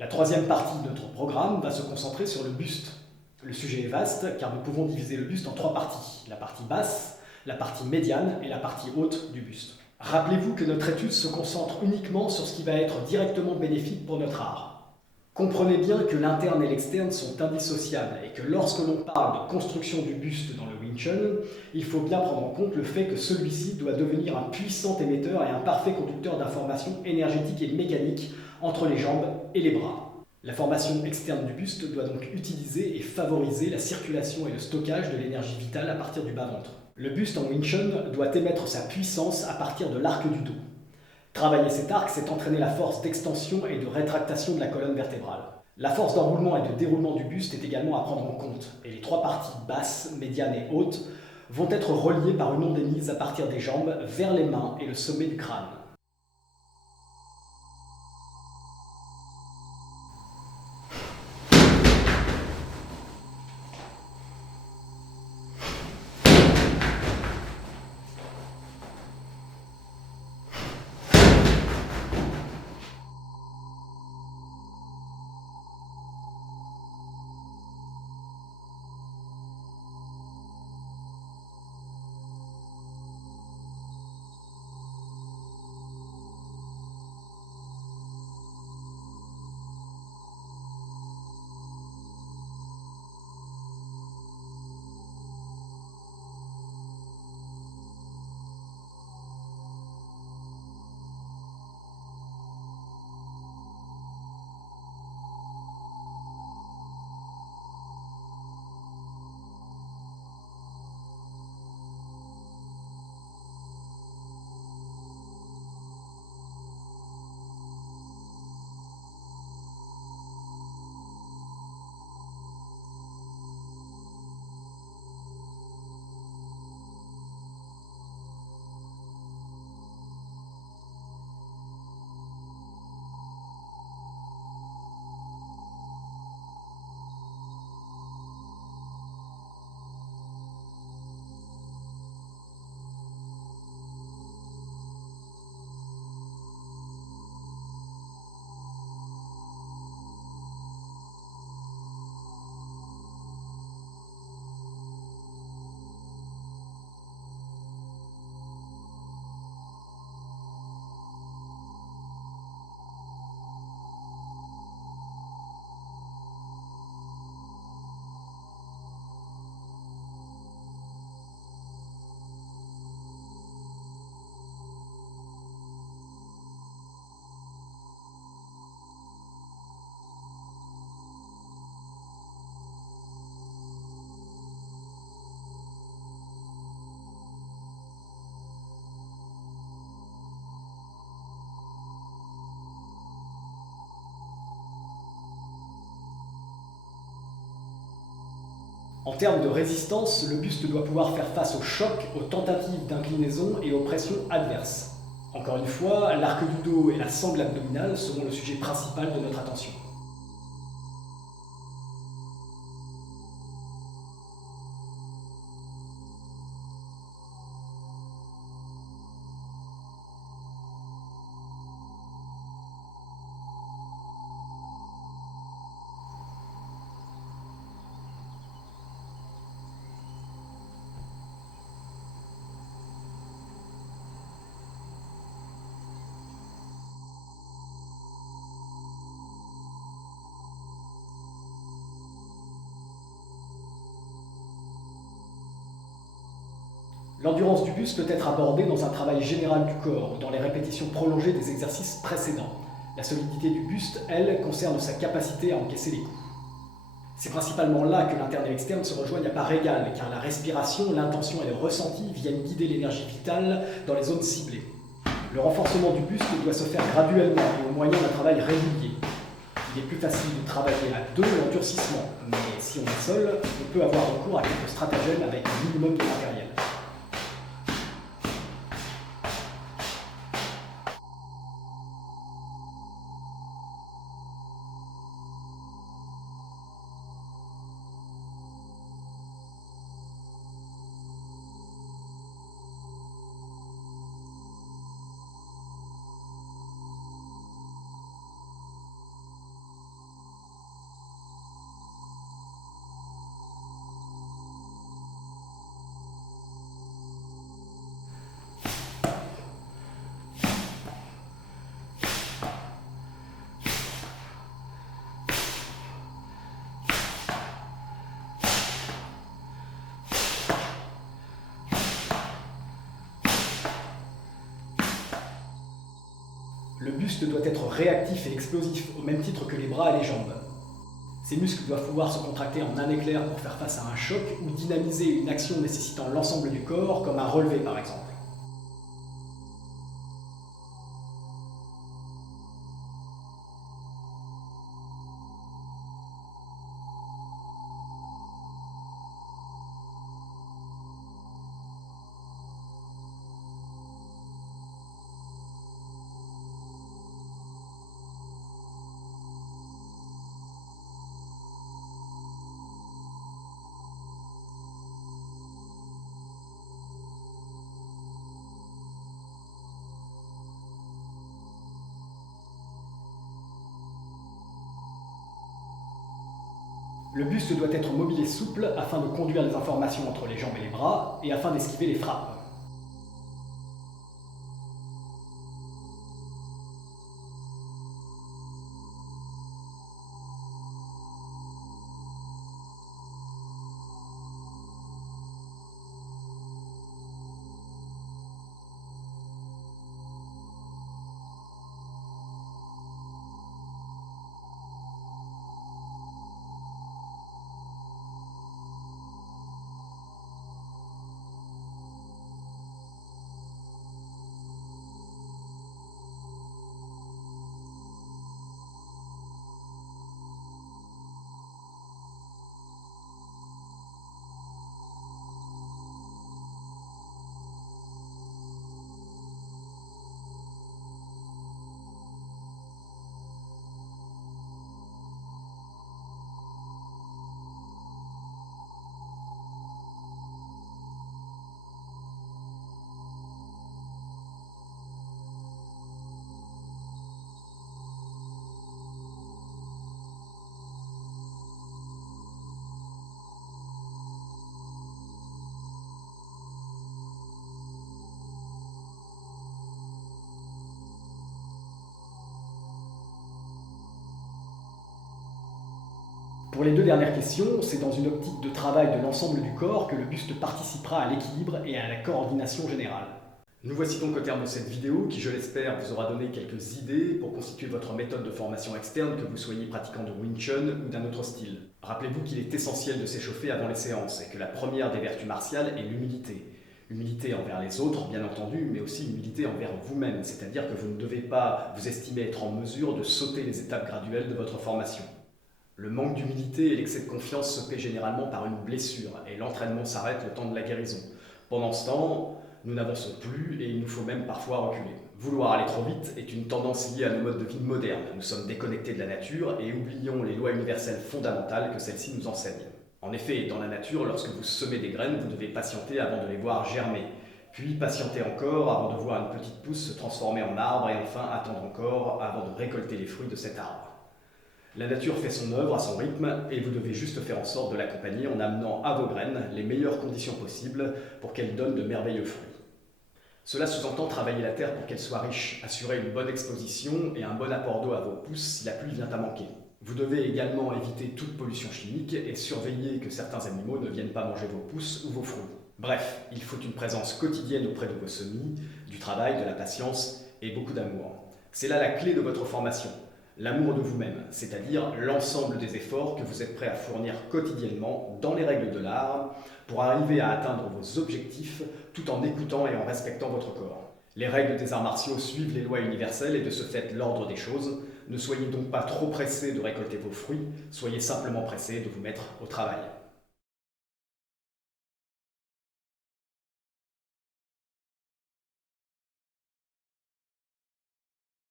La troisième partie de notre programme va se concentrer sur le buste. Le sujet est vaste car nous pouvons diviser le buste en trois parties, la partie basse, la partie médiane et la partie haute du buste. Rappelez-vous que notre étude se concentre uniquement sur ce qui va être directement bénéfique pour notre art. Comprenez bien que l'interne et l'externe sont indissociables et que lorsque l'on parle de construction du buste dans le Wing Chun, il faut bien prendre en compte le fait que celui-ci doit devenir un puissant émetteur et un parfait conducteur d'informations énergétiques et mécaniques entre les jambes et les bras. La formation externe du buste doit donc utiliser et favoriser la circulation et le stockage de l'énergie vitale à partir du bas-ventre. Le buste en Wing Chun doit émettre sa puissance à partir de l'arc du dos. Travailler cet arc, c'est entraîner la force d'extension et de rétractation de la colonne vertébrale. La force d'enroulement et de déroulement du buste est également à prendre en compte, et les trois parties basse, médiane et haute vont être reliées par une onde émise à partir des jambes vers les mains et le sommet du crâne. En termes de résistance, le buste doit pouvoir faire face aux chocs, aux tentatives d'inclinaison et aux pressions adverses. Encore une fois, l'arc du dos et la sangle abdominale seront le sujet principal de notre attention. L'endurance du buste peut être abordée dans un travail général du corps, dans les répétitions prolongées des exercices précédents. La solidité du buste, elle, concerne sa capacité à encaisser les coups. C'est principalement là que l'interne et l'externe se rejoignent à part égale, car la respiration, l'intention et le ressenti viennent guider l'énergie vitale dans les zones ciblées. Le renforcement du buste doit se faire graduellement et au moyen d'un travail régulier. Il est plus facile de travailler à deux l'endurcissement, mais si on est seul, on peut avoir recours à quelques stratagèmes avec un minimum de matériel. buste doit être réactif et explosif au même titre que les bras et les jambes. Ces muscles doivent pouvoir se contracter en un éclair pour faire face à un choc ou dynamiser une action nécessitant l'ensemble du corps, comme un relevé par exemple. Le buste doit être mobile et souple afin de conduire les informations entre les jambes et les bras et afin d'esquiver les frappes. Pour les deux dernières questions, c'est dans une optique de travail de l'ensemble du corps que le buste participera à l'équilibre et à la coordination générale. Nous voici donc au terme de cette vidéo qui, je l'espère, vous aura donné quelques idées pour constituer votre méthode de formation externe, que vous soyez pratiquant de Wing Chun ou d'un autre style. Rappelez-vous qu'il est essentiel de s'échauffer avant les séances et que la première des vertus martiales est l'humilité. Humilité envers les autres, bien entendu, mais aussi humilité envers vous-même, c'est-à-dire que vous ne devez pas vous estimer être en mesure de sauter les étapes graduelles de votre formation. Le manque d'humilité et l'excès de confiance se paient généralement par une blessure, et l'entraînement s'arrête le temps de la guérison. Pendant ce temps, nous n'avançons plus et il nous faut même parfois reculer. Vouloir aller trop vite est une tendance liée à nos modes de vie modernes. Nous sommes déconnectés de la nature et oublions les lois universelles fondamentales que celle-ci nous enseigne. En effet, dans la nature, lorsque vous semez des graines, vous devez patienter avant de les voir germer, puis patienter encore avant de voir une petite pousse se transformer en arbre et enfin attendre encore avant de récolter les fruits de cet arbre. La nature fait son œuvre à son rythme et vous devez juste faire en sorte de l'accompagner en amenant à vos graines les meilleures conditions possibles pour qu'elles donnent de merveilleux fruits. Cela sous-entend travailler la terre pour qu'elle soit riche, assurer une bonne exposition et un bon apport d'eau à vos pousses si la pluie vient à manquer. Vous devez également éviter toute pollution chimique et surveiller que certains animaux ne viennent pas manger vos pousses ou vos fruits. Bref, il faut une présence quotidienne auprès de vos semis, du travail, de la patience et beaucoup d'amour. C'est là la clé de votre formation. L'amour de vous-même, c'est-à-dire l'ensemble des efforts que vous êtes prêt à fournir quotidiennement dans les règles de l'art pour arriver à atteindre vos objectifs tout en écoutant et en respectant votre corps. Les règles des arts martiaux suivent les lois universelles et de ce fait l'ordre des choses. Ne soyez donc pas trop pressé de récolter vos fruits, soyez simplement pressé de vous mettre au travail.